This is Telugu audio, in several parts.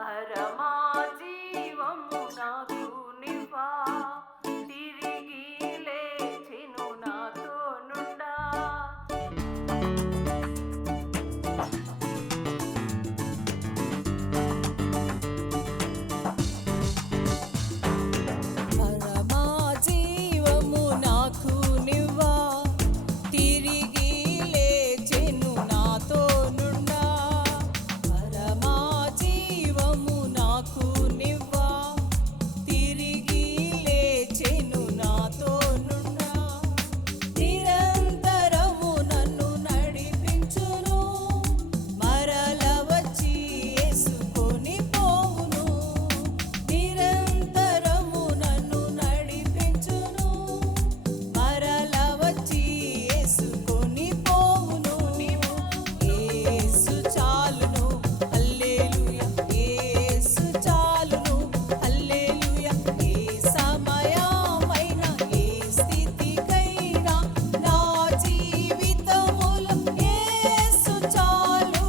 పరమా జీవము నాకు నివ్వా, తిరిగి లేచెను నాతో నుండా. పరమా జీవము నాకు నివ్వా, తిరిగి లేచెను నాతో నుండా. పరమా జీవము నాకు నివ్వా, తిరిగి లేచెను నాతో నుండా. నిరంతరము నన్ను నడిపించును, మరల వచ్చి యేసుకొని పోవును. నిరంతరము నన్ను నడిపించును, మరల వచ్చి యేసుకొని పోవును. యేసు చాలును, హల్లెలూయా, యేసు చాలును, హల్లెలూయా. ఏ సమయమైనా ఏ స్థితికైనా నా జీవితములో యేసు చాలును.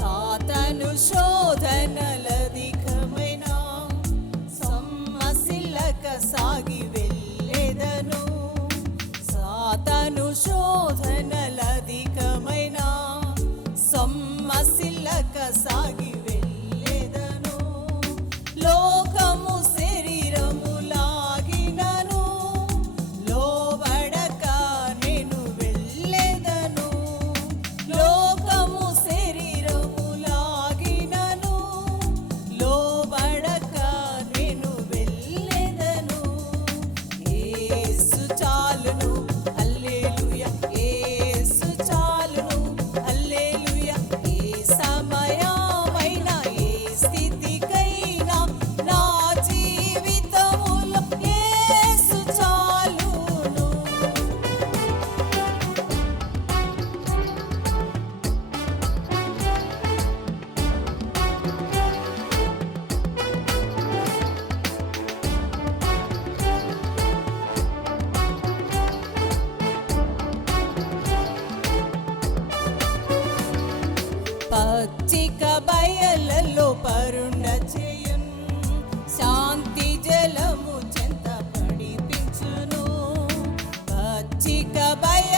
సాతాను శోధనలధికమైన సమ్మసిల్లక సాగి వెళ్ళెదను. సాతాను శోధనలధికమైన సమ్మసిల్లక సాగి వెళ్ళెదను. లోకము శరీరము లాగినను, లోబడక నేను వెళ్ళెదను. లోకము శరీరము లాగినను, లోబడక నేను వెళ్ళెదను. యేసు చాలును, హల్లెలూయా, యేసు చాలును, హల్లెలూయా. ఏ సమయమైనా ఏ స్థితికైనా నా జీవితములో యేసు చాలును. పచ్చిక బయలలో పరుండ చేయున్, శాంతి జలము చెంత నడిపించును. పచ్చిక బయ